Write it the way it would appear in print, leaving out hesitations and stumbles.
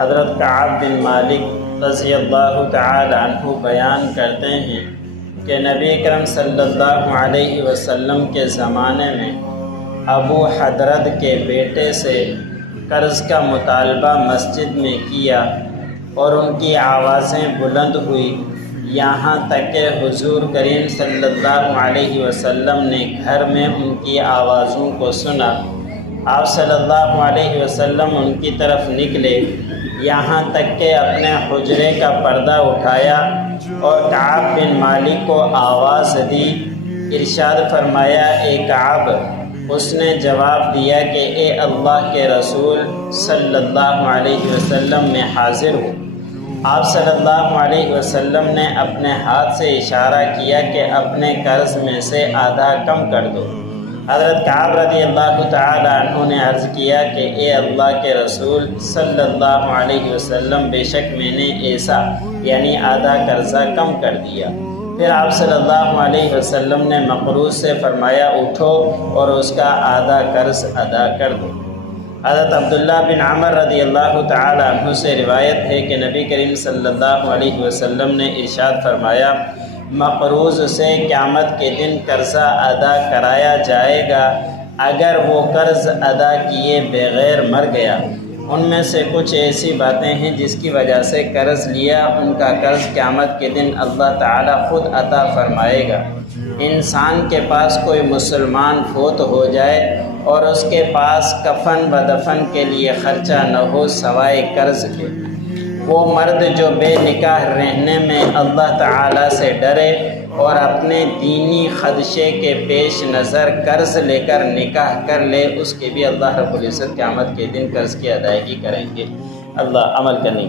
حضرت کعب بن مالک رضی اللہ تعالی عنہ بیان کرتے ہیں کہ نبی اکرم صلی اللہ علیہ وسلم کے زمانے میں ابو حدرد کے بیٹے سے قرض کا مطالبہ مسجد میں کیا اور ان کی آوازیں بلند ہوئی، یہاں تک کہ حضور کریم صلی اللہ علیہ وسلم نے گھر میں ان کی آوازوں کو سنا۔ آپ صلی اللہ علیہ وسلم ان کی طرف نکلے، یہاں تک کہ اپنے حجرے کا پردہ اٹھایا اور کعب بن مالک کو آواز دی۔ ارشاد فرمایا، اے کعب۔ اس نے جواب دیا کہ اے اللہ کے رسول صلی اللہ علیہ وسلم میں حاضر ہوں۔ آپ صلی اللہ علیہ وسلم نے اپنے ہاتھ سے اشارہ کیا کہ اپنے قرض میں سے آدھا کم کر دو۔ حضرت کعب رضی اللہ تعالی عنہ نے عرض کیا کہ اے اللہ کے رسول صلی اللہ علیہ وسلم، بے شک میں نے ایسا یعنی آدھا قرضہ کم کر دیا۔ پھر آپ صلی اللہ علیہ وسلم نے مقروض سے فرمایا، اٹھو اور اس کا آدھا قرض ادا کر دو۔ حضرت عبداللہ بن عمر رضی اللہ تعالی عنہ سے روایت ہے کہ نبی کریم صلی اللہ علیہ وسلم نے ارشاد فرمایا، مقروض سے قیامت کے دن قرضہ ادا کرایا جائے گا اگر وہ قرض ادا کیے بغیر مر گیا۔ ان میں سے کچھ ایسی باتیں ہیں جس کی وجہ سے قرض لیا، ان کا قرض قیامت کے دن اللہ تعالیٰ خود عطا فرمائے گا۔ انسان کے پاس کوئی مسلمان فوت ہو جائے اور اس کے پاس کفن و دفن کے لیے خرچہ نہ ہو سوائے قرض کے، وہ مرد جو بے نکاح رہنے میں اللہ تعالیٰ سے ڈرے اور اپنے دینی خدشے کے پیش نظر قرض لے کر نکاح کر لے، اس کے بھی اللہ رب العزت قیامت کے دن قرض کی ادائیگی کریں گے۔ اللہ عمل کریں۔